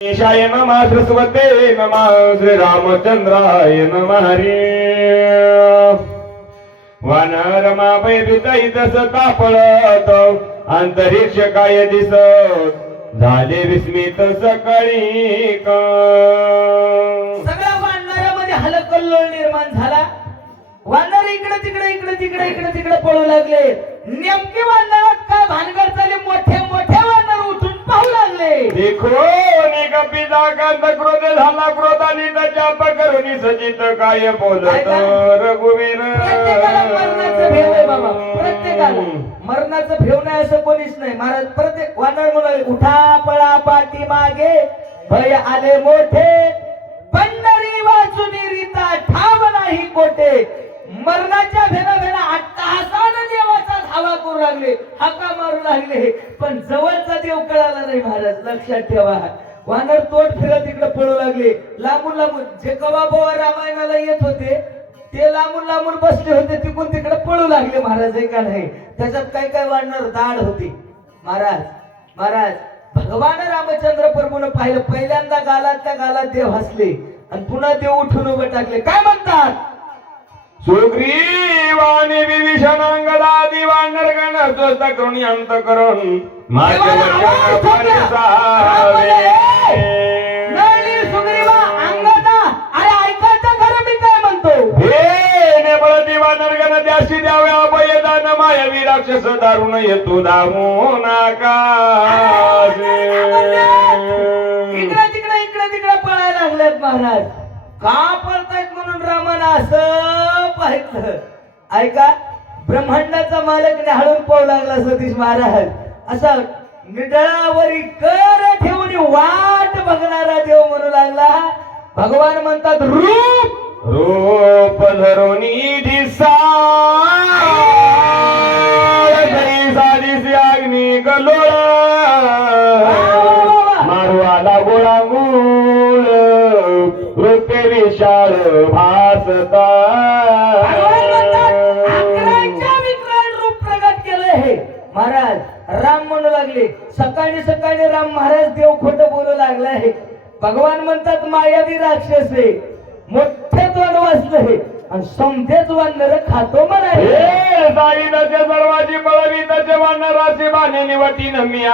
ईशाय नमः सरस्वते नमः श्री रामचंद्राय नमः हरी वानरमापै तस तापळत अंतरिक्ष काय दिसत झाले विस्मित सकाळी सगळ्या वानरामध्ये हलकल्लोळ निर्माण झाला. वानर इकडे तिकडे पळू लागले. नेमके वानरात काय भानगड झाली. मोठे वानर उठून पाहू लागले. देखो निगपी जागांत क्रोध झाला. क्रोधाने त्याच्या पकरुनी सजित काय बोलत रघुवीर. प्रत्येकाला मरणाचं भेव आहे बाबा. प्रत्येकाला मरणाचं भेव नाही असं कोणीच नाही. महाराज प्रत्येक वानर म्हणाले उठा पळा पाठी मागे भय आले मोठे पंढरी वाचुनी रीता ठाव नाही कोठे. मरणाच्या भेना अट्टहासाने देवाचा धावा करू लागले. हाका मारू लागले. पण जवळचा देव कळाला नाही. महाराज लक्षात ठेवा. वानर तोड फिरत तिकडे पळू लागले. लांबून जे कवाबोवा रामायणाला येत होते ते लांबून बसले होते. तिकडून तिकडे पळू लागले. महाराज का नाही त्याच्यात काय वानर दाढ होती. महाराज भगवान रामचंद्र प्रभूने पाहिलं. पहिल्यांदा गालात देव हसले आणि पुन्हा देव उठून उभे टाकले. काय म्हणतात सुग्रीवाने विभीषणांगदादी वानर गण स्वस्त करुणी अंत करून माझे सुग्रीवा अंगदा अरे ऐकायचं खरं मी काय म्हणतो. हे नेबळती वानर गण त्याशी द्यावे अभयदान मायावी राक्षस दारुण येतो दामो नाका. इकडे तिकडे पळायला लागलेत. महाराज का पळतायत म्हणून रामानं असं पाहिलं. ऐका ब्रह्मांडाचा मालक न्याहाळून पळू लागला सतीश महाराज. असा निडळावरी कर ठेवून वाट बघणारा देव म्हणू लागला. भगवान म्हणतात रूप धरुनी दिसा दिसे अग्नी गलोळ मारवाला गोळांगूळ रूपे विशाळ भासता. रूप प्रगट केलं हे महाराज. राम म्हणू लागले. सकाळी राम महाराज देव खोटं बोलू लागला आहे. भगवान म्हणतात मायावी राक्षस आहे. मोठे तोंड वाचले आणि समधेच वानर खातो म्हणाले. सर्वाची बळवी त्याचे वानराची बाणे निवटी नमी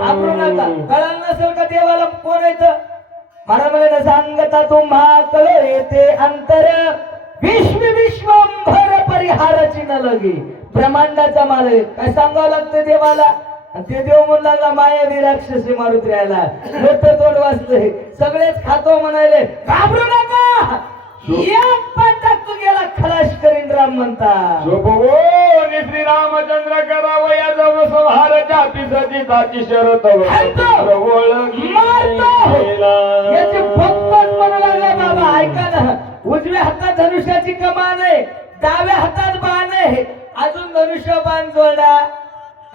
घाबरू नका. कळलं नसेल का देवाला कोण येतं. महाराज सांगता तुम्हा कळ येते अंतर विश्वंभर परिहाराची न लगी. ब्रह्मांडाचा मालक काय सांगावं लागतं देवाला. ते देव म्हणू लागला मायावी राक्षसी मारुत्र्याला. मोठं तोंड वाचलंय. सगळेच खातो म्हणाले. घाबरू नका. एक पाटात तू गेला खलास करीन राम म्हणता. श्री रामचंद्र करावया जव संहाराच्या पिसाची शरत याची भक्कत म्हणू लागला. बाबा ऐका ना. उजव्या हातात धनुष्याची कमान आहे. डाव्या हातात बाण आहे. अजून धनुष्य बाण जोडा.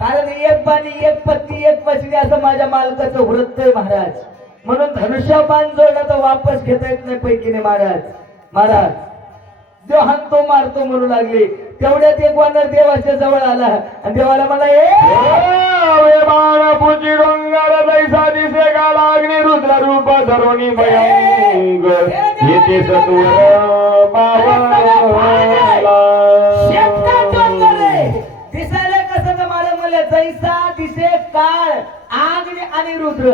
कारण एक बाणी एक पत्ती एक पत्नी असं माझ्या मालकाचं व्रत आहे महाराज. म्हणून धनुष्य बाण जोडला तर वापस घेता येत नाही पैकीने. महाराज देव हाणतो मारतो म्हणू लागले. तेवढ्यात एक वानर देवाच्या जवळ आला आणि देवाला मला बाणापूची डोंगर जैसा दिसे गाला अग्नि रुद्र रूप धरोणी भयंग येते सत्वर दिसायला कसं तर मला जैसा दिसे काळ अग्नि आणि रुद्र.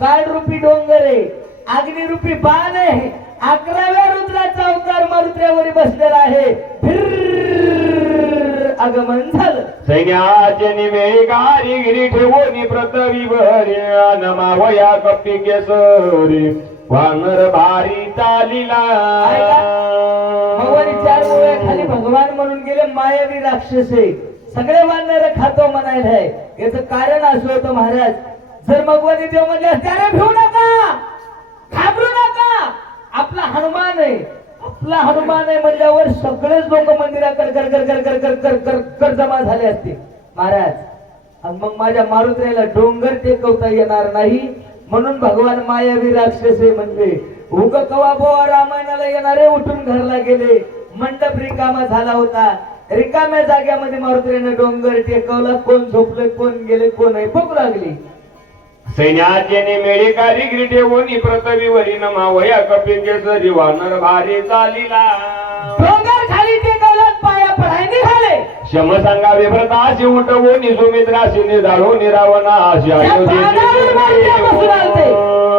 काळ रूपी डोंगर आहे. अग्निरूपी बाण आहे. 11व्या रुद्राचा अवतार मारुत्र्यावर बसलेला आहे. आगमन झालं. सैन्याचे निवे गारी ठेवून प्रतवी भरे नमावया कपी केसरी वानर भारी चालिला. भगवान 4 मुळे खाली भगवान म्हणून गेले. मायावी राक्षस आहे. सगळे वानर खातो म्हणायला आहे. याचं कारण असं होतं महाराज. जर भगवान देव म्हणजे त्याला भिवू नका. घाबरू नका. आपला हनुमान आहे म्हणल्यावर सगळेच लोक मंदिराकडे जमा झाले असते महाराज. आणि मग माझ्या मारुत्र्याला डोंगर टेकवता येणार नाही. म्हणून भगवान मायावी राक्षस म्हणजे उग कवा बोवा रामायणाला येणारे उठून घरला गेले. मंडप रिकामा झाला होता. रिकाम्या जाग्यामध्ये मारुतीने डोंगर टेकवला, कोण झोपले, कोण गेले, कोण आहे बघू लागली. सैन्याचे मेळी कारिगिरी ठेवून पृथ्वीवरी नमावया कपिकेसरी वानर भारी चालिला. डोंगर खाली टेकवला, पाया पडाय निघाले. शम सांगावे व्रताशी उठवून सुमित्राशी निधाळून रावणाशी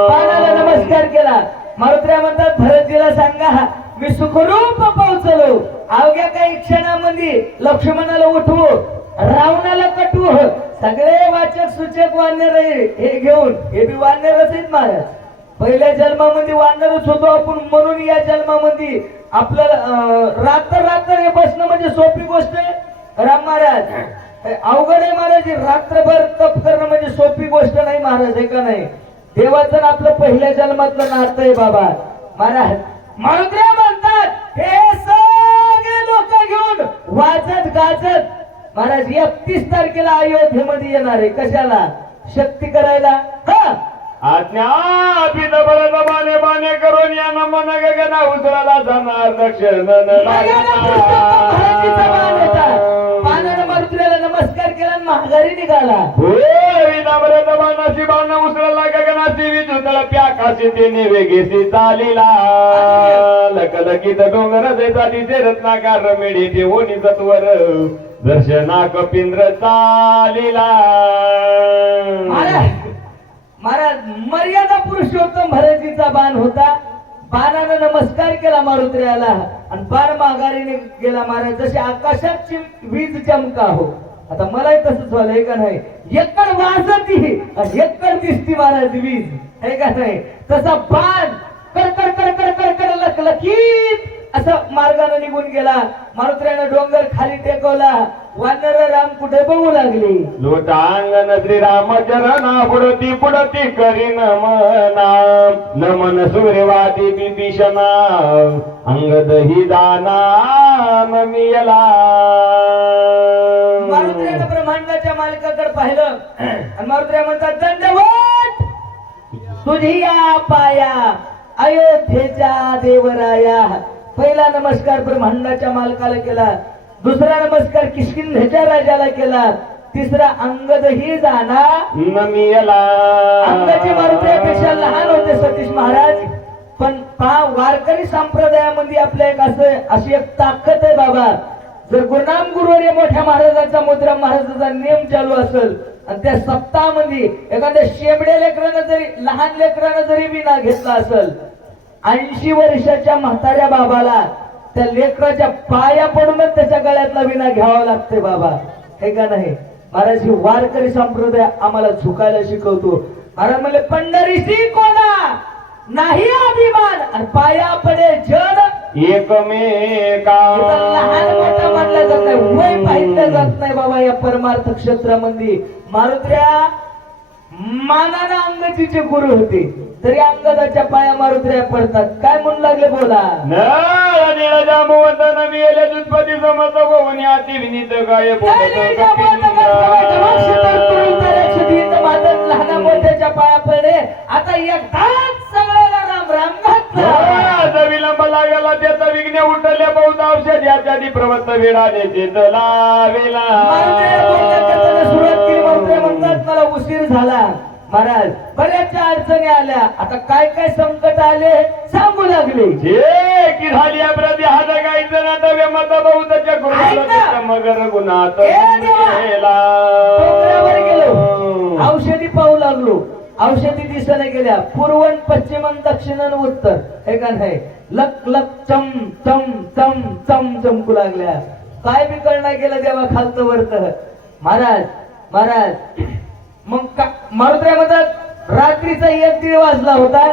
पानाला नमस्कार केला. मारुत्र्या म्हणतात भरतजीला सांगा मी सुखरूप पोहोचलो. अवघ्या काही क्षणामध्ये लक्ष्मणाला उठवू, रावणाला कटवू, सगळे वाचक सूचक वानर हे घेऊन, हे बी वानरच आहेत महाराज. पहिल्या जन्मामध्ये वानरच होतो आपण, म्हणून या जन्मामध्ये आपल्याला रात्र हे बसणं म्हणजे सोपी गोष्ट आहे. राम महाराज अवघड आहे महाराज, रात्रभर तप करणं म्हणजे सोपी गोष्ट नाही महाराज, हे का नाही. देवाचं आपलं पहिल्या जन्मातलं नातं आहे बाबा. महाराज मारुत्र्या म्हणतात हे सगळे लोक घेऊन वाजत गाजत महाराज 31 तारखेला अयोध्येमध्ये येणार आहे. कशाला? शक्ती करायला. हा आज्ञा बाने बाने करून या नमन गगना उतराला जाणार दक्षिण पानानं मारुत्र्याला नमस्कार केला आणि महागारी निघाला. बाणाची बाण उसळला गगनाची विजुतळ प्याकाशी ते वेगेसी चालिला. लकलकीत डोंगर देतालीचे रत्नाकार मेढी ठेवून सत्वर दर्शना कपिंद्र चालिला. महाराज मर्यादा पुरुषोत्तम भरतजीचा बाण होता. बाणानं नमस्कार केला मारुत्र्याला आणि बाण माघारीने गेला महाराज. जसे आकाशात वीज चमका हो. आता मलाही तसंच झालंय का नाही, एकड वाजती आणि एकड दिसती महाराज वीज, आहे का नाही. तसा बाण कडकड कडकड कडकड लखलखीत असं मार्गाने निघून गेला. मारुत्र्यानं डोंगर खाली टेकवला. वानर राम कुठे बघू लागली. लोटांगण श्रीरामचरणा पुढती करी नमना. नमन सूर्यवादी बिभीषणा अंगद ही दाना नमियला. मारुत्र्यानं ब्रह्मांडाच्या मालकाकडे पाहिलं आणि मारुत्र्या म्हणतात दंडवत तुझी या पाया अयोध्येच्या देवराया. पहिला नमस्कार ब्रह्मांडाच्या मालकाला केला, दुसरा नमस्कार किष्किंधेच्या राजाला केला, तिसरा अंगद ही जाना नमियला. अंगाचे मारुत्र्यापेक्षा लहान होते सतीश महाराज, पण वारकरी संप्रदायामध्ये आपल्या एक अशी एक ताकद आहे बाबा. जर गुरुनाम गुरुवर्य मोठ्या महाराजांचा मुद्रा महाराजांचा नियम चालू असेल आणि त्या सप्ताहामध्ये एखाद्या शेबड्या लेकरानं जरी लहान लेकरानं जरी विना घेतला असेल, 80 वर्षाच्या म्हाताऱ्या बाबाला त्या लेकराच्या पाया पडूनच त्याच्या गळ्यातला विना घ्यावा लागते बाबा, हे का नाही. महाराज ही वारकरी संप्रदाय आम्हाला झुकायला शिकवतो. महाराज म्हणले पंढरीशी कोणा नाही अभिमान आणि पाया पडे जड एकमेका. लहान मोठा मानला जात नाही, वय पाहिलं जात नाही बाबा या परमार्थ क्षेत्रामध्ये. मारुत्र्या मानानं अंगजीचे गुरु होते तरी अंगदाच्या पाया मारुत्र्या पडतात. काय म्हणू लागले बोला. लहान मोठ्याच्या पाया पडे. आता एकदाच सगळ्याला राम राम घातला. विलंब लागला त्याचा विघ्न उठल्या बहुत औषध याच्या प्रवत्त वेळाने लावेला. सुरुवात केली. मारुत्र्या म्हणतात मला उशीर झाला महाराज, बऱ्याचशा अडचणी आल्या. आता काय काय संकट आले सांगू लागले. हे की झाली अप्रती हा जगायचं ना तव्या मत बहुतच्या गुरुला मगर गुणात गेलो, औषधी पाहू लागलो. औषधी दिसायला गेल्या पूर्वण पश्चिमन दक्षिणन उत्तर, हे का नाही. लक लक चम चम चम चम चमकू लागल्या. काय बी कळणार गेलं देवा खालतं वरत. महाराज महाराज मग मारुत्र्या म्हणतात रात्रीचा 1-1:30 वाजला होता.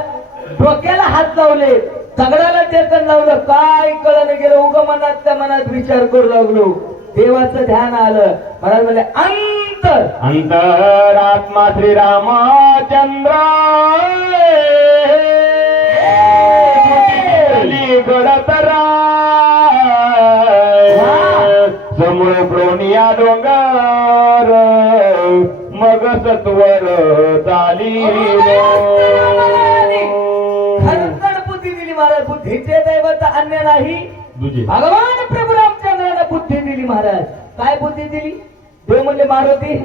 डोक्याला हात लावले, दगडाला टेकन लावलं, काय कळलं गेलं. उग मनात त्या मनात विचार करू लागलो. देवाचं ध्यान आलं. महाराज म्हणले अंतर अंतरात्मा श्रीरामचंद्र गडतरा समोर प्रोनिया डोंगर मग सत्वर चाली. खरंच बुद्धी दिली महाराज. बुद्धीचे दैवत अन्य नाही. भगवान प्रभू रामचंद्रानं बुद्धी दिली महाराज. काय बुद्धी दिली? देव म्हणले मारुती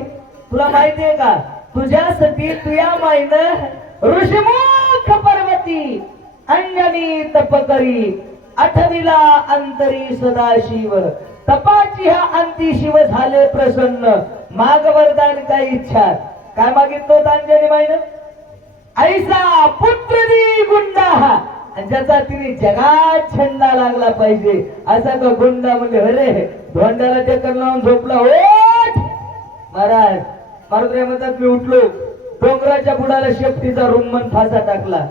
तुला माहितीये का तुझ्यासाठी तुया माईनं ऋषिमुख पर्वती अंजनी तप करी आठवीला अंतरी सदाशिव तपाची हा अंती शिव झाले प्रसन्न माग वरदान काय इच्छा. काय मागितलं अंजनी माईनं? ऐसा पुत्र दी गुंडा आणि ज्याचा तिने जगात छंदा लागला पाहिजे असा का गुंडा म्हणजे अरे धोंड्याला टेकर लावून झोपला. ओठ महाराज मारुती म्हणतात मी उठलो डोंगराच्या बुडाला शेपटीचा रुमन फासा टाकला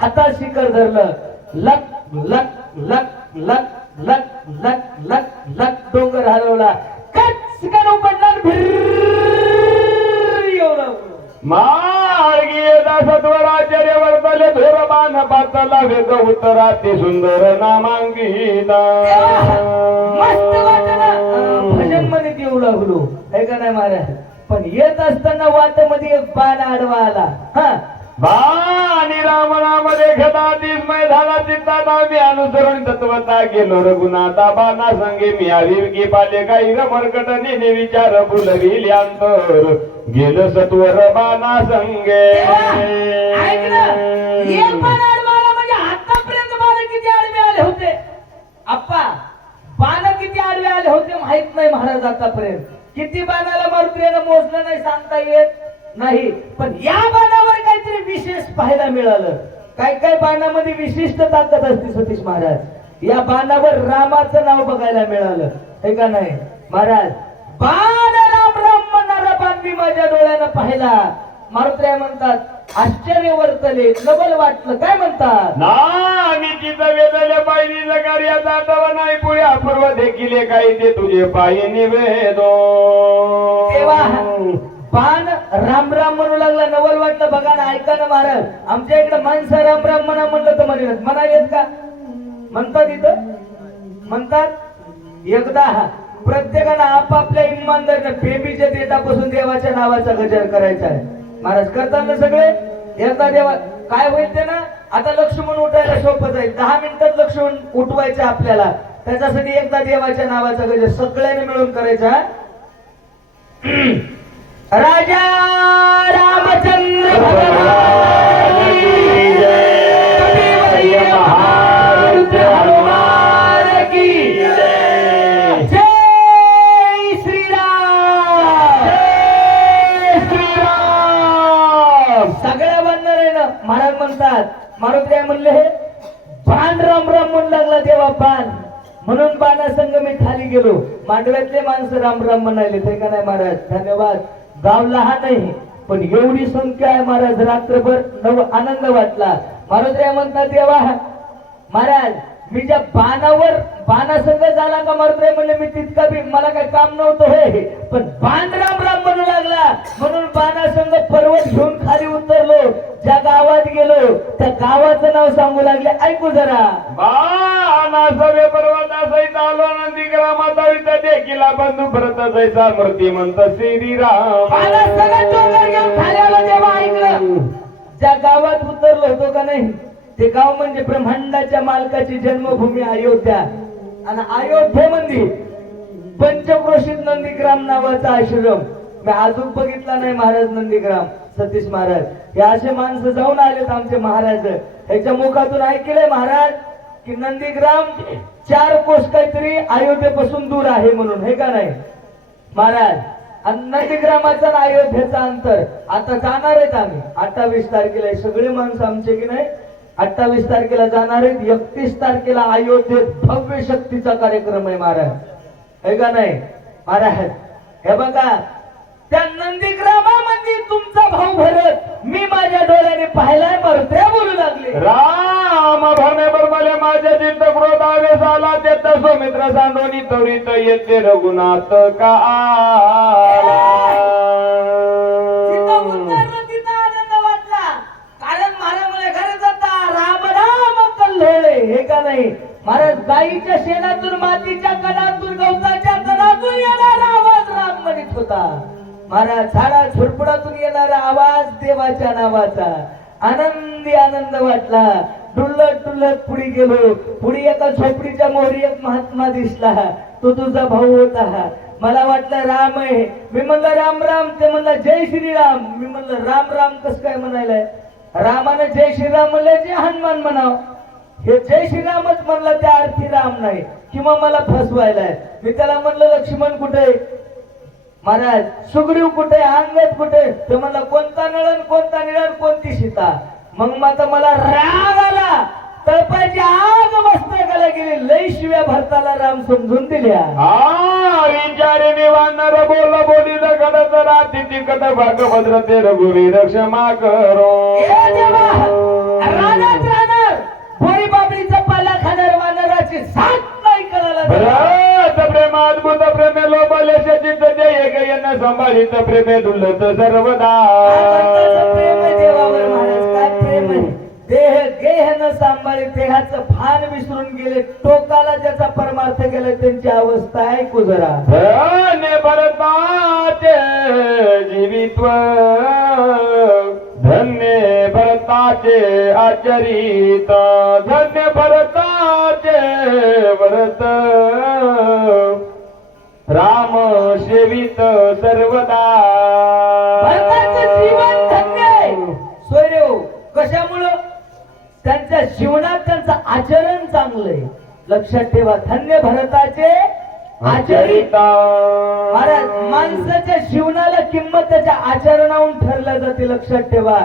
हातात शिखर धरलं लक लक लक लक लक लक लक लक डोंगर हलवला कट शिखर उपडणार मार्गीय सत्वराचार्य वर्तले धोरबान पातला वेग उत्तरा ते सुंदर नामांकिता. मस्त वाटलं भजन मध्ये देऊ लागलो आहे का नाही महाराज. पण येत असताना वाट मध्ये एक बाण आडवा आला. हा बाणी रामनामध्ये खदातीस्मय झाला चित्ताता मी अनुसरण तत्वता गेलो रघुनाथा बाणा संगे मी आविर्गी पाले काही मरकट नेने विचार फुलविले अंतर गेल सत्वर बाणा संगे. एक बाण आडवा आला म्हणजे आतापर्यंत बाण किती आडवे आले होते आप्पा. बाण किती आडवे आले होते माहित नाही महाराज आतापर्यंत. किती बाणाला मारुतीनं मोजलं नाही सांगता येत नाही. पण या बाणावर काहीतरी विशेष पाहायला मिळालं. काय काय बाणामध्ये विशिष्ट ताकद असते सतीश महाराज. या बाणावर रामाचं नाव बघायला मिळालं हे का नाही महाराज. बाण राम राम म्हणणारा बाण मी माझ्या डोळ्यानं पाहिला. मारुती म्हणतात आश्चर्य वर्तले नवल वाटलं. काय म्हणतात ना मी तिथं वेदले पाहिजे कार्याचा आठवा नाही पुढे अपूर्व देखील काही ते तुझे पायी निवेदो. तेव्हा बाण राम राम म्हणू लागला नवल वाटलं. बघा ना ऐका ना महाराज आमच्या इकडे माणसं राम राम म्हणा म्हणलं तर म्हणत म्हणालेत का म्हणतात इथं म्हणतात. एकदा प्रत्येकानं आपापल्या इमानदारीने बेबीच्या देठापासून देवाच्या नावाचा गजर करायचा आहे महाराज. करतात ना सगळे. एकदा देवा काय होईल ते ना आता लक्ष्मण उठायला सोपं जाईल. 10 मिनिटात लक्ष्मण उठवायचं आपल्याला. त्याच्यासाठी एकदा देवाच्या नावाचा गजर सगळ्यांनी मिळून करायचा. राजा रामचंद्र भगवान की जय. हनुमान की जय. जय श्रीराम. जय श्रीराम. सगळ्या बंदरानं महाराज म्हणतात मारुती म्हणले हे बाण राम राम म्हणू लागला देवा बाण म्हणून बाणासंग मी खाली गेलो. मांडव्यातले माणसं राम राम म्हणाले ते का नाही महाराज. धन्यवाद. गाव लहान नाही पण एवढी संख्या आहे महाराज. रात्रभर नव आनंद वाटला. मारुती म्हणतात देवा महाराज मी ज्या बाणावर बाणासंग झाला का मारुती म्हणले मी तितका बी मला काही काम नव्हतं होय पण बाण राम राम म्हणू लागला म्हणून बाणासंग पर्वत घेऊन खाली उतरलो. ज्या गावात गेलो त्या गावाचं नाव सांगू लागले ऐकू जरा. बाणा सवे पर्वतासहित आलो नंदीग्रामाचा विद्या देखीला बंधू भरत जैसा मूर्ती म्हणत श्रीराम. बाणासंग डोंगर घेऊन खाली आलो तेव्हा ऐकलं. ज्या गावात उतरलो होतो का नाही ते गाव म्हणजे ब्रह्मांडाच्या मालकाची जन्मभूमी अयोध्या. आणि अयोध्येमध्ये पंचक्रोशीत नंदीग्राम नावाचा आश्रम मी अजून बघितला नाही महाराज. नंदीग्राम सतीश महाराज हे असे माणसं जाऊन आलेत आमचे महाराज. ह्याच्या मुखातून ऐकलंय महाराज की नंदीग्राम 4 कोस काहीतरी अयोध्येपासून दूर आहे म्हणून हे का नाही महाराज. आणि नंदीग्रामाचा आणि अयोध्येचा अंतर आता जाणार आहेत आम्ही 28 तारखेला. सगळे माणसं आमचे की नाही 28 तारखेला जाणार आहेत. 31 तारखेला अयोध्येत भव्य शक्तीचा कार्यक्रम आहे महाराज हे का नाही महाराज. हे बघा त्या नंदीग्रामामध्ये तुमचा भाऊ भरत मी माझ्या डोळ्याने पाहिलाय. मरत्या बोलू लागले राम भरणे बरबले माझ्या चित्त क्रोध आवेश आला तेत सौमित्र सांडोनी त्वरित येते रघुनाथ का आला. आनंद वाटला कारण महाराज घरी जाता राम राम कल्लोळे हे का नाही महाराज. गाईच्या शेणातून मातीच्या कणातून गवताच्या कणातून येणारा आवाज राम म्हणत होता महाराज. झाडा झुरपडातून येणारा आवाज देवाच्या नावाचा. आनंदी आनंद वाटला. डुलत डुलत पुढे गेलो. पुढे एका झोपडीच्या मोहरी एक महात्मा दिसला. तो तुझा भाऊ होता. मला वाटलं राम आहे. मी म्हणलं राम राम. ते म्हणलं जय श्रीराम. मी म्हणलं राम राम कस काय म्हणायलाय? रामाने जय श्रीराम म्हणलं जे हनुमान म्हणाव. हे जय श्रीरामच म्हणलं त्या अर्थी राम नाही, किंवा मला फसवायलाय. मी त्याला म्हणलं लक्ष्मण कुठे? महाराज सुग्रीव कुठे? अंगद कुठे? ते म्हणला कोणता नळन कोणता निळण कोणती सीता. मग आता मला राग आला. तळपायची आग मस्तकाला गेली. लय शिव्या भरताला राम समजून दिल्या. विचारे वानर बोला बोली घडत राती तिकट भागभद्र ते रघुवीर क्षमा करो. रानात राहणार बोरी बाबरीचा पाला खाणार वानराची साथ नाही करायला. प्रेम अद्भुत प्रेमे लोबलेश चित्त जय गयन संभाळित प्रेमे डुलत सर्वदा. प्रेम आहे देवावर महाराज. काय प्रेम आहे? देह गेह न सांभाळी देहाचं भान विसरून गेले. टोकाला ज्याचा परमार्थ गेला त्यांची अवस्था ऐकू जरा. धन्य भरताचे जीवित्व धन्य भरताचे आचरित धन्य भरताचे व्रत राम सेवित सर्वदा. भरताचं जीवन धन्य आहे. सोयरेव कशामुळं? त्यांच्या जीवनात त्यांचं आचरण चांगलंय. लक्षात ठेवा. धन्य भरताचे आचरित. महाराज माणसाच्या जीवनाला किंमत त्याच्या आचरणावरून ठरल्या जाते. लक्षात ठेवा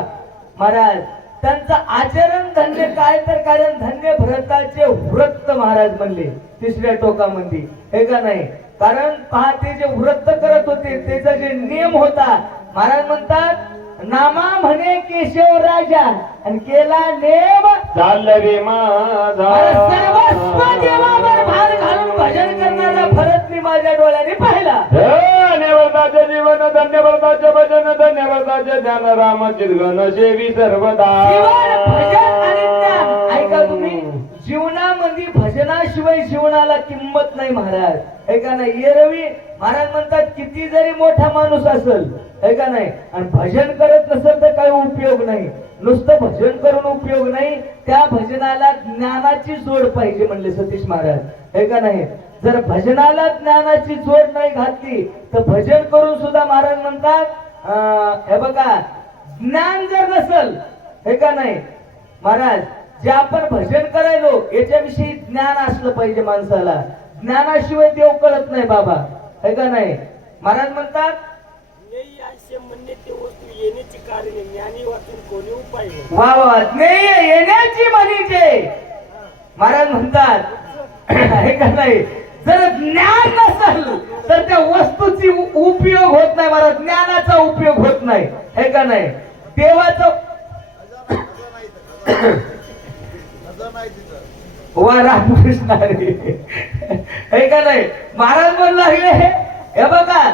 महाराज. त्यांचं आचरण धन्य काय तर कारण धन्य भरताचे व्रत महाराज म्हणले तिसऱ्या टोकामध्ये. हे का नाही? कारण पहा ते जे व्रत करत होते त्याचा जे नियम होता. महाराज म्हणतात नामा म्हणे केशव राजा आणि केला नेम चालवे माझा. सर्वस्व देवावर भार घालून भजन करणारा भरत मी माझ्या डोळ्याने पाहिला. धन्यवादाचे जीवन धन्यवादाचे भजन धन्यवादाचे ज्ञान राम चिरगण सेवी सर्वदा. जीवन भजन आणि ज्ञान. ऐका तुम्ही जीवनामध्ये भजनाशिवाय जीवनाला किंमत नाही महाराज. हे का नाही? एरवी महाराज म्हणतात किती जरी मोठा माणूस असेल हे का नाही आणि भजन करत नसेल तर काही उपयोग नाही. नुसतं भजन करून उपयोग नाही. त्या भजनाला ज्ञानाची जोड पाहिजे म्हणले सतीश महाराज. हे का नाही? जर भजनाला ज्ञानाची जोड नाही घातली तर भजन करून सुद्धा महाराज म्हणतात हे बघा ज्ञान जर नसेल हे का नाही महाराज जे आपण भजन करायलो याच्याविषयी ज्ञान असलं पाहिजे माणसाला. ज्ञानाशिवाय देव कळत नाही बाबा. हे का नाही? महाराज म्हणतात वा वा ज्ञेय येण्याची म्हणीचे. महाराज म्हणतात हे का नाही? जर ज्ञान नसेल तर त्या वस्तूची उपयोग होत नाही महाराज. ज्ञानाचा उपयोग होत नाही. हे का नाही? देवाचं वा रामकृष्ण हे का नाही? महाराज म्हणला हे बघा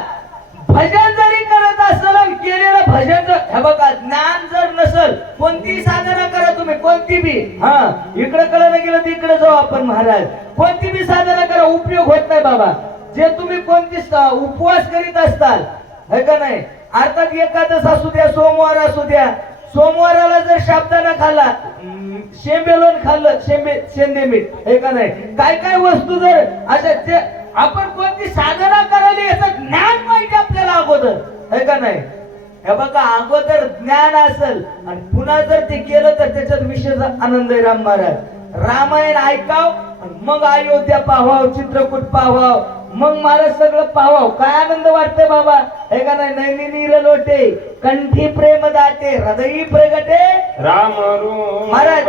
भजन जरी करत असेल केलेलं भजन हे बघा ज्ञान जर नसेल कोणती साधना करा तुम्ही कोणती बी. इकडे कळलं गेलं तर इकडे जाऊ आपण महाराज. कोणती बी साधना करा उपयोग होत नाही बाबा. जे तुम्ही कोणती उपवास करीत असताल हे का नाही अर्थात एकादश असू द्या सोमवार असू द्या. सोमवाराला जर शाब्दाना खाल्ला शेंबे लोण खाल्लं शेंदे मीठ हे का नाही काय काय वस्तू जर अशा ते आपण कोणती साधना करायला याचं ज्ञान पाहिजे आपल्याला अगोदर. हे का नाही? हे बघा अगोदर ज्ञान असेल आणि पुन्हा जर ते केलं तर त्याच्यात विशेष आनंद आहे. राम महाराज रामायण ऐकाव मग अयोध्या पाहाव चित्रकूट पाहाव मग मला सगळं पाहाव काय आनंद वाटतंय बाबा. हे का नाही? नैनी नीर लोटे कंठी प्रेम दाटे हृदयी प्रगटे राम महाराज.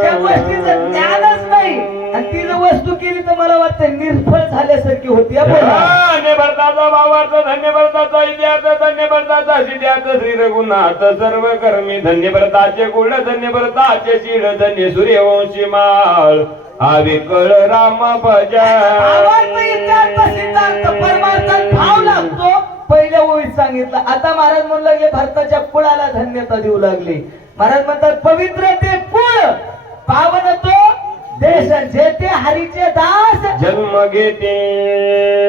ज्या गोष्टीचं ज्ञानच नाही आणि ती जर वस्तू केली तर मला वाटतं निर्फळ झाल्यासारखी होती. धन्य भरताचा भावार्थ धन्य भरताचा इतिहास धन्य भरताचा सिद्धार्थ श्री रघुनाथ सर्व कर्मी धन्य भरताचे गुण धन्य भरताचे शीळ धन्य सूर्यवंशी माळ आवे कळ राम भजन. सिद्धार्थ परमार्थात भाव लागतो. पहिल्या ओळीत सांगितलं. आता महाराज म्हणलं की भारताच्या कुळाला धन्यता देऊ लागली. महाराज म्हणतात पवित्र ते कुळ पावन तो देश जेथे हरीचे दास जन्म घेते.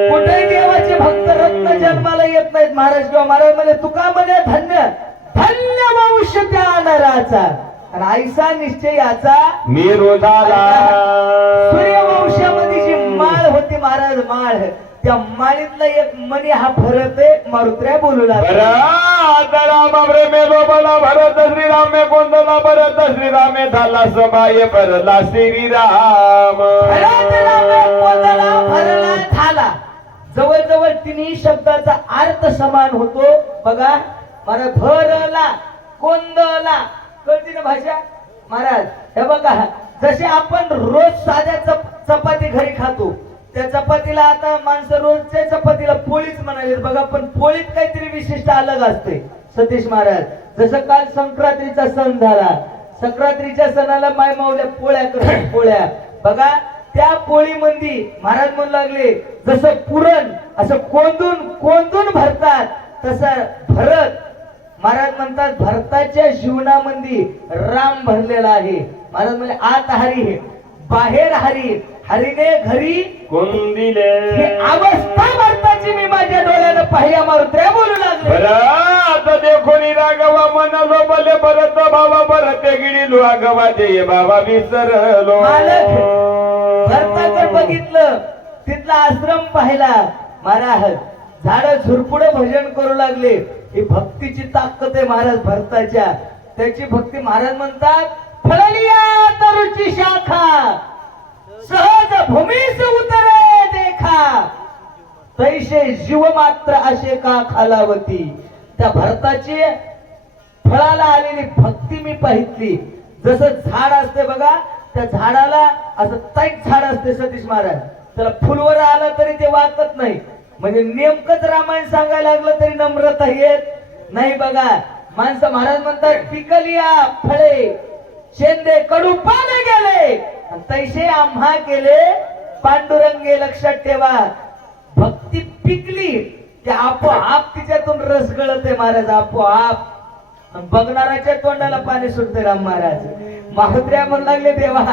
कुठेही देवाचे भक्त रत्न जन्माला येत नाहीत महाराज. किंवा महाराज म्हणजे तुका मध्ये धन्य धन्य भविष्य त्या नराचा. आणि आईसा निश्चय याचा मी रोजाला सूर्यवंशामध्ये जी माळ होती महाराज, माळ, त्या माळीतला एक मणी हा भरत मारुत्र्या बोलू लागला. राम मेलो बला भरत श्रीरामे गोंधला भरत श्रीरामे झाला सबाय भरला श्रीराम. भरला झाला. जवळजवळ तिन्ही शब्दाचा अर्थ समान होतो बघा महाराज. भरला, कोंदला, कळती ना भाषा महाराज. हे बघा, जसे आपण रोज साध्या चपाती घरी खातो, त्या चपातीला आता माणसं रोजच्या चपातीला पोळीच म्हणाले बघा, पण पोळीत काहीतरी विशिष्ट अलग असते सतीश महाराज. जसं काल संक्रांतीचा सण झाला, संक्रांतीच्या सणाला माय मावल्या पोळ्या करतात, पोळ्या बघा. त्या पोळीमध्ये महाराज म्हणू लागले जसं पुरण असं कोंदून कोंदून भरतात, तसं भरत महाराज म्हणतात भरताच्या जीवनामध्ये राम भरलेला आहे. महाराज म्हणजे आत हरी, बाहेर हरी, हरीने घरी कोंदिले. ही अवस्था भरताची मी माझ्या डोळ्यानं पाहिल्या मारुत्र्या बोलू लागले. भरत देखोनी राघवा म्हणलो बले भरत भावा भरते गिडिलो आगवा जय बाबा विसरलो. भरताकडे बघितलं, तिथला आश्रम पाहिला महाराज. झाड झुरपुड भजन करू लागले. ही भक्तीची ताकद आहे महाराज भरताच्या. त्याची भक्ती महाराज म्हणतात फळलिया तरुची शाखा सहज भूमीस उतरे देखा तैसे जीव मात्र असे का खालावती. त्या भरताची फळाला आलेली भक्ती मी पाहितली. जसं झाड असते बघा, त्या झाडाला असं ताईट झाड असते सतीश महाराज, त्याला फुलवर आलं तरी ते वाकत नाही. म्हणजे नेमकंच रामायण सांगायला लागलं तरी नम्रता येत नाही बघा. माणसं महाराज म्हणतात पिकलिया फळे शेंदे कडू पाने गेले तैसे आम्हा केले पांडुरंगे. लक्षात ठेवा, भक्ती पिकली ते आपोआप तिच्यातून रस गळत आहे महाराज, आपोआप. बघणाऱ्याच्या तोंडाला पाणी सुटते राम महाराज. मारुत्र्या म्हणू लागले देवा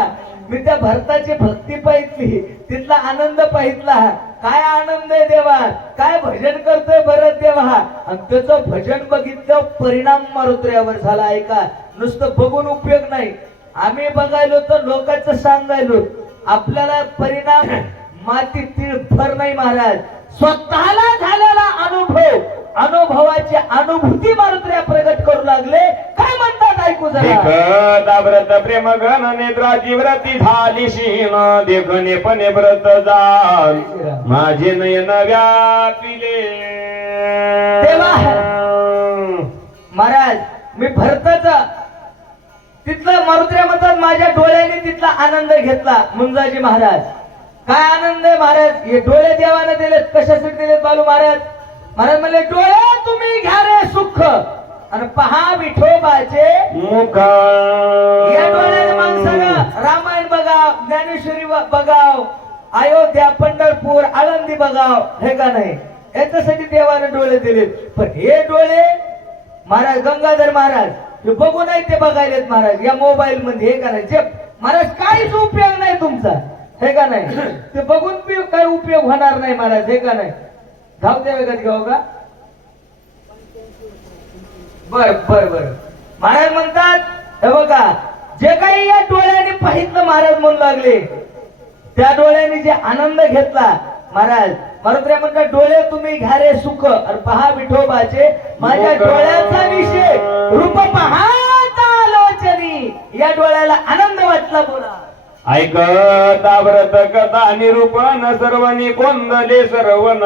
मी त्या भरताची भक्ती पाहितली, तिथला आनंद पाहितला. काय आनंद आहे देवा, काय भजन करतोय भरत देवा. आणि त्याचं भजन बघितलं परिणाम मारुत्र्यावर झाला. ऐका, नुसतं बघून उपयोग नाही. आम्ही बघायलो तर लोकांचं सांगायलो, आपल्याला परिणाम माती तीळ फर नाही महाराज. स्वतःला झालेला अनुभव, अनुभवाची अनुभूती मारुत्र्या प्रगट करू लागले. काय म्हणतात ऐकू जरा. व्रत प्रेम घन नेत्राची व्रती झाली शीन देखणे पणे व्रत जाल माझे नयन व्यापिले. देवा महाराज मी भरताचा तिथला मारुत्र्या म्हणतात माझ्या डोळ्याने तिथला आनंद घेतला. मुंजाजी महाराज काय आनंद आहे महाराज. हे डोळे देवाने दिलेत, कशासाठी दिलेत बालू महाराज. महाराज म्हणले डोळे तुम्ही घ्या रे सुख आणि पहा विठोबाचे मुख. या डोळ्याने माणसानं रामायण बघाव, ज्ञानेश्वरी बघाव, अयोध्या पंढरपूर आळंदी बघाव, हे का नाही. याच्यासाठी देवाने डोळे दिलेत. पण हे डोळे महाराज गंगाधर महाराज हे बघू नाही ते बघायलेत महाराज या मोबाईल मध्ये, हे का नाही. जे महाराज काहीच उपयोग नाही तुमचा, हे का नाही. ते बघून काही उपयोग होणार नाही महाराज, हे का नाही. धावत्या वेगात घेऊ का. बर बर बर महाराज म्हणतात हे बघा जे काही या डोळ्याने पाहितलं महाराज म्हणू लागले, त्या डोळ्याने जे आनंद घेतला महाराज. मारुत्र्या म्हणतात डोळे तुम्ही घ्या रे सुख आणि पहा विठोबाचे माझ्या डोळ्याचा विषय रूप पाहता लोचनी. या डोळ्याला आनंद वाटला. बोला ऐकता व्रत कथा निरूपण सर्वनी कोंदले सर्वन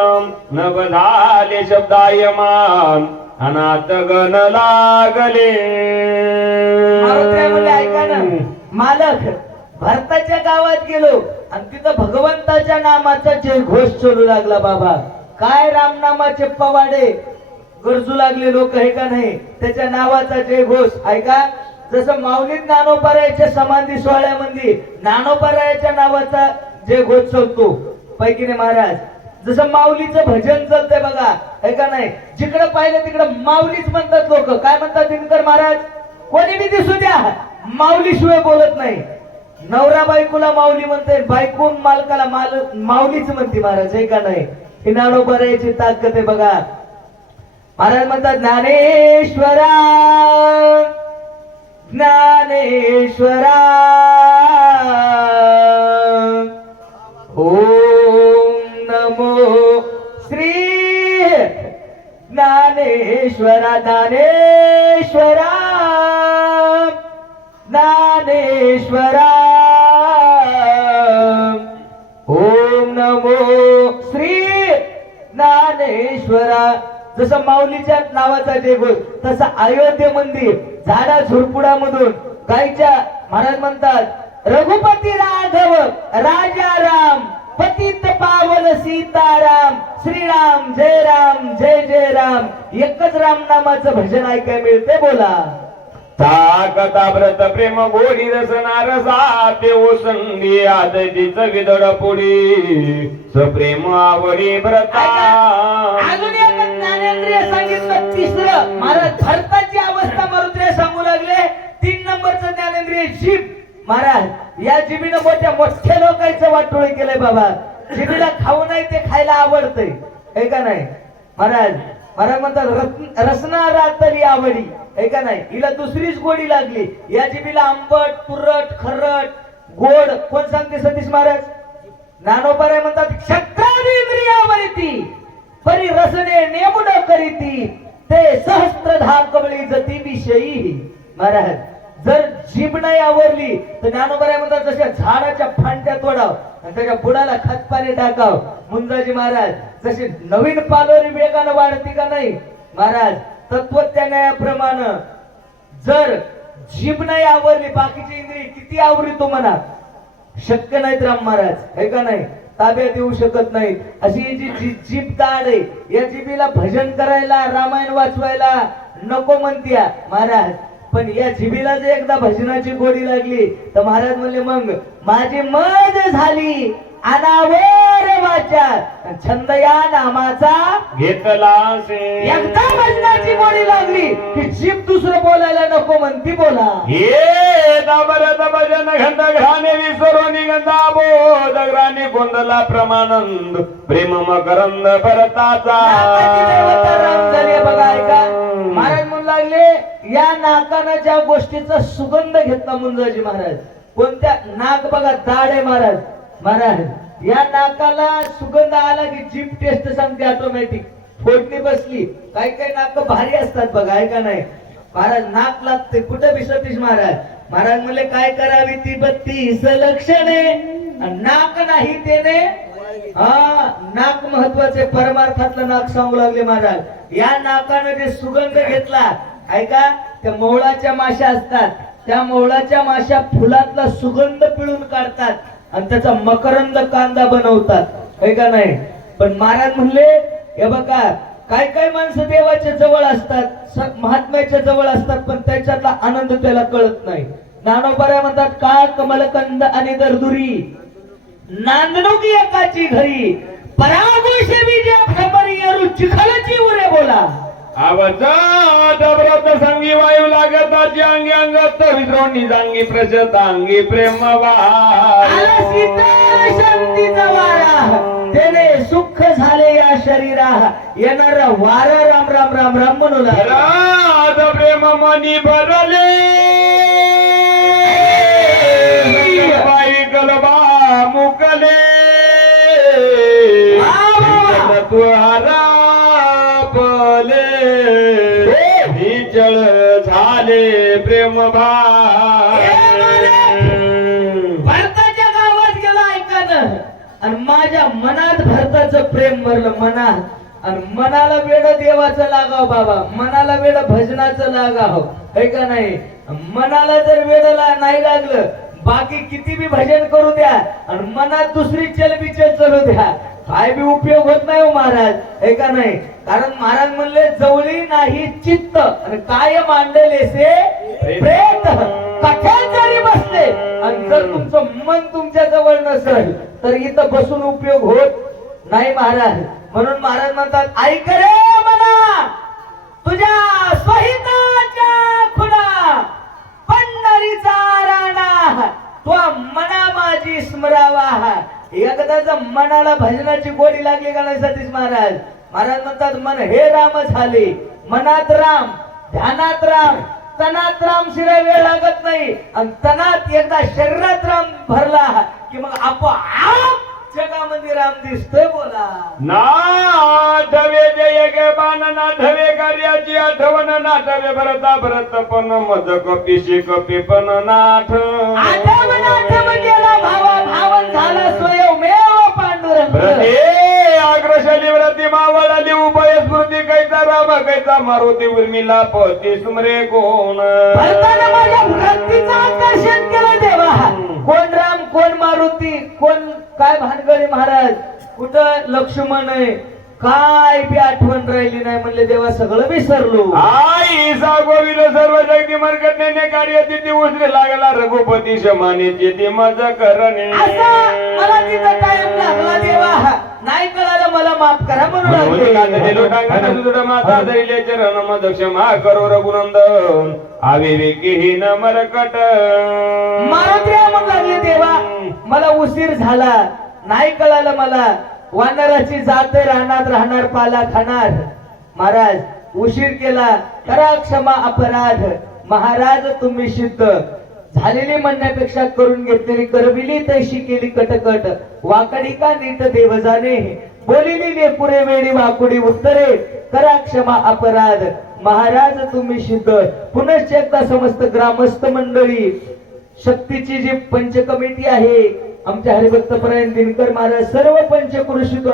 नभ झाले शब्दायमान अनाथ गण लागले. मारुत्र्या म्हणले ऐका ना मालक, भरताच्या गावात गेलो आणि तिथं भगवंताच्या नामाचा जयघोष चलू लागला. बाबा काय रामनामाचे पवाडे गरजू लागले लोक, हे का नाही. त्याच्या नावाचा जयघोष ऐका. जसं माऊली ज्ञानोबारायाच्या समाधी सोहळ्यामध्ये ज्ञानोबारायाच्या नावाचा जयघोष चलतो पैकीने महाराज. जसं माऊलीचं भजन चालतंय बघा, हे का नाही. जिकडे पाहिलं तिकडे माऊलीच म्हणतात लोक. काय म्हणतात दिनकर महाराज, कोणी बी दिसू द्या माऊली शिवाय बोलत नाही. नवरा बायकोला माऊली म्हणते, बायकून मालकाला माऊलीच म्हणते महाराज, हे का नाही. ही ज्ञानोबारायाची ताकद आहे बघा. महाराज म्हणतात ज्ञानेश्वरा ज्ञानेश्वरा ज्ञानेश्वरा ओम नमो श्री ज्ञानेश्वरा ज्ञानेश्वरा ज्ञानेश्वरा ओम नमो श्री ज्ञानेश्वरा. जसं माऊलीच्या नावाचा देगोल तसं अयोध्ये मंदिर झाडा झुरपुडामधून गायच्या महाराज म्हणतात रघुपती राघव राजा राम पतित पावन सीताराम श्रीराम जय जय राम. एकच राम नामाचं भजन ऐकायला मिळते. बोला कथा व्रत प्रेम गोडी रसना रसा ते ओसंगी आदतीच विदड पुढी सप्रेम आवडी व्रता. अजून एक ज्ञानेंद्रिय सांगितलं. तिसरं महाराज भरताची अवस्था मरुद्रे सांगू लागले. 3 नंबरचं ज्ञानेंद्रिय जीभ. महाराज या जिभीनं मोठ्या लोकांचं वाटोळ केलंय बाबा. जिभीला खाऊ नाही ते खायला आवडतंय हे का नाही. महाराज म्हणतात रसना रातली आवडी हे का नाही. हिला दुसरीच गोडी लागली. या जिभीला आंबट तुरट खरट गोड कोण सांगते सतीश महाराज. ज्ञानोबा म्हणतात क्षत्रादिंद्रियावरती परी रसने नेमुड करीती ते सहस्त्रधा कबळी जती विषयी. महाराज जर जीभ नाही आवरली तर ज्ञानोबा म्हणतात जशा झाडाच्या फांट्या तोडाव आणि त्याच्या बुडाला खतपाणी टाकाव. मुंजाजी महाराज जशी नवीन पालोरी वेगानं वाढती का नाही. महाराज तत्वज्ञानाप्रमाणे जर जीभ नाही आवरली बाकीची इंद्रिय किती आवरितो म्हणा शक्य नाहीत राम महाराज हे का नाही. ताब्यात येऊ शकत नाही. अशी जी जीभ दाड आहे या जिभीला भजन करायला रामायण वाचवायला नको म्हणत्या महाराज. पण या जिभीला जर एकदा भजनाची गोडी लागली तर महाराज म्हणले मग माझी मज झाली अनावर वाचा छंद या नामाचा घेतला एकदा भजनाची गोडी लागली की जीभ दुसरं बोलायला नको म्हणती. बोला हे दाबरत भजन घंट घाणे विसरो निगंधा बोधग्राने गोंधला प्रमानंद प्रेम मकरंद भरताचा. बघा ऐका महाराज म्हणू लागले या नाकानं ज्या गोष्टीचा सुगंध घेतला मुंजाजी महाराज. कोणत्या नाक बघा दाड आहे महाराज. महाराज या नाकाला सुगंध आला की जीभ टेस्ट सांगते ऑटोमॅटिक. फोडणी बसली. काही काही नाक भारी असतात बघा ऐका नाही. महाराज नाक लागते कुठं विसरतीस महाराज. महाराज म्हणले काय करावी ती 32 लक्षणे नाक नाही तेने. नाक महत्वाचे परमार्थातलं नाक सांगू लागले महाराज. या नाकाने जे सुगंध घेतला ऐका त्या मोहळाच्या माश्या असतात त्या मोहळाच्या माश्या फुलातला सुगंध पिळून काढतात आणि त्याचा मकरंद कांदा बनवतात हे का नाही. पण महाराज म्हणले हे बघा काय काय माणसं देवाच्या जवळ असतात महात्म्याच्या जवळ असतात पण त्याच्यातला आनंद त्याला कळत नाही. ज्ञानोबा म्हणतात का कमलकंद आणि दरदुरी नांदणुकी एकाची घरी परागोषे विजय भ्रमरी चिखलची उरे. बोला आवाजात व्रत संगी वायू लागताची अंगी अंगत विद्रोणी जांगी प्रशतांगी प्रेम शांतीचा वारा त्याने सुख झाले या शरीरा येणार वारा राम राम राम राम म्हणू लागला. प्रेम मनी भरले बाई गलबा मुकले तुहारा पले चळ झाले प्रेम भारताच्या गावात गेला ऐकानं आणि माझ्या मनात भारताचं प्रेम भरलं मनात. आणि मनाला वेळ देवाचं लागाव बाबा. मनाला वेळ भजनाचं लागाव हे का नाही. मनाला जर वेळला नाही लागलं बाकी किती बी भजन करू द्या आणि मनात दुसरी चलबिचल चालू द्या काय बी उपयोग होत नाही हो महाराज हे का नाही. कारण महाराज म्हणले जवळी नाही चित्त आणि काय मांडले से प्रेत कठ्यात जरी बसले आणि जर तुमचं मन तुमच्या जवळ नसेल तर इथं बसून उपयोग होत नाही महाराज. म्हणून महाराज म्हणतात ऐक रे मना तुझ्या स्वहिताच्या खुणा पंढरीचा राणा तो मना माझी स्मरावा. एकदाच मनाला भजनाची गोडी लागली का नाही सतीश महाराज. महाराज म्हणतात मन हे राम झाले मनात राम ध्यानात राम तनात राम शिवाय वेळ लागत नाही आणि तनात एकदा शरीरात राम भरला की मग आपोआप जगामध्ये राम दिसतोय. बोला नाठवे जय गे बाण नाठवे कार्याची आठवण नाठवे भरता भरत पण मज कपी कपी पण नाठ आठवण आठवण गेला भावा भावन झाला स्वयंमेव पांडुरंग. व्रते आग्रशाली व्रती मावळाली उभय स्मृती कैचा राम कैचा मारुती उर्मिला पती सुमरे कोण भरताना माझ्या भक्तीचं आकर्षण केलं देवा. कोण राम कोण मारुती कोण काय भानगडी महाराज कुठं लक्ष्मण आहे काय बी आठवण राहिली नाही म्हणले देवा सगळं विसरलो. आई गोविल सर्व जगती मरकटने कार्य तिथे उजरे लागला रघुपती शमानेची ती मज करणे असं मला तिथं कायम लागला देवा. नाही कळालं मला माफ करा म्हणून लागले. माता दैले चरण मद क्षमा करो रघुनंदन अविवेकीहीन मरकट मारुती म्हणून लागले देवा. मला उशीर झाला नाही कळालं मला वानराची जात रानात राहणार पाला खाणार. महाराज उशीर केला करा क्षमा अपराध. महाराज तुम्ही सिद्ध झालेली म्हणण्यापेक्षा करून घेतलेली करविली तैशी केली कटकट वाकडी का नीट देव जाणे बोलिली लेपुरे वेळी वाकुडी उत्तरे करा क्षमा अपराध. महाराज तुम्ही सिद्ध. पुनश्च एकदा समस्त ग्रामस्थ मंडळी शक्तीची जी पंच कमिटी आहे आमच्या हरिभक्त परायण दिनकर महाराज सर्व पंचक्रोशीतून